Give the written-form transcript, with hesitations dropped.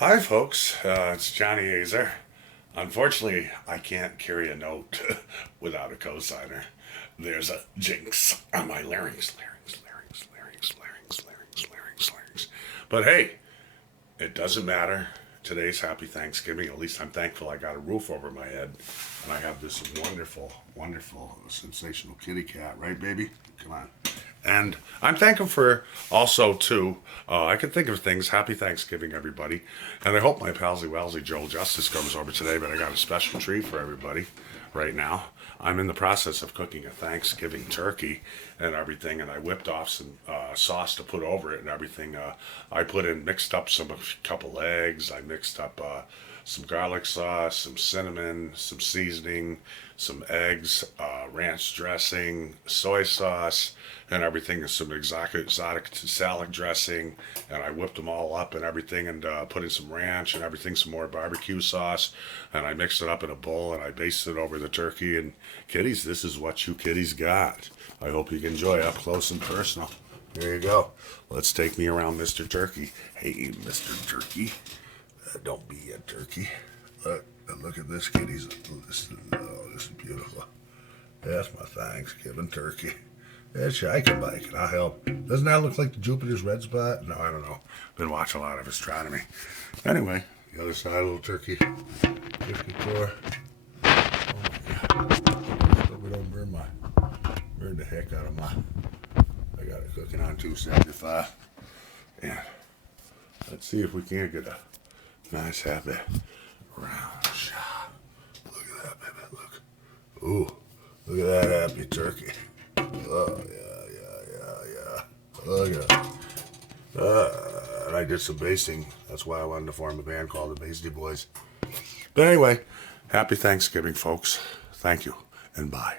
Hi, folks. It's Johnny Azer. Unfortunately, I can't carry a note without a cosigner. There's a jinx on my larynx. But hey, it doesn't matter. Today's Happy Thanksgiving. At least I'm thankful I got a roof over my head. And I have this wonderful, sensational kitty cat. Right, baby? Come on. And I'm thankful for also, too, I can think of things. Happy Thanksgiving, everybody. And I hope my palsy Welsy Joel Justice comes over today, but I got a special treat for everybody right now. I'm in the process of cooking a Thanksgiving turkey and everything, and I whipped off some sauce to put over it and everything. I mixed up a couple eggs. I mixed up some garlic sauce, some cinnamon, some seasoning, some eggs, ranch dressing, soy sauce, and everything, and some exotic salad dressing. And I whipped them all up and everything, and put in some ranch and everything, some more barbecue sauce, and I mixed it up in a bowl and I basted it over the turkey. And kitties, this is what you kitties got. I hope you can enjoy up close and personal. There you go. Let's take me around Mr. Turkey. Hey, Mr. Turkey. Don't be a turkey. Look at this, kitties. This is beautiful. That's my Thanksgiving turkey. I can bike it. I'll help. Doesn't that look like the Jupiter's red spot? No, I don't know. Been watching a lot of astronomy. Anyway, the other side, little turkey. 54. Oh my God. Hope we don't burn the heck out of my. I got it cooking on 275. And let's see if we can't get a nice, happy, round shot. Look at that, baby. Look. Ooh, look at that happy turkey. Oh, yeah. Look at that. And I did some basting. That's why I wanted to form a band called the Basty Boys. But anyway, happy Thanksgiving, folks. Thank you, and bye.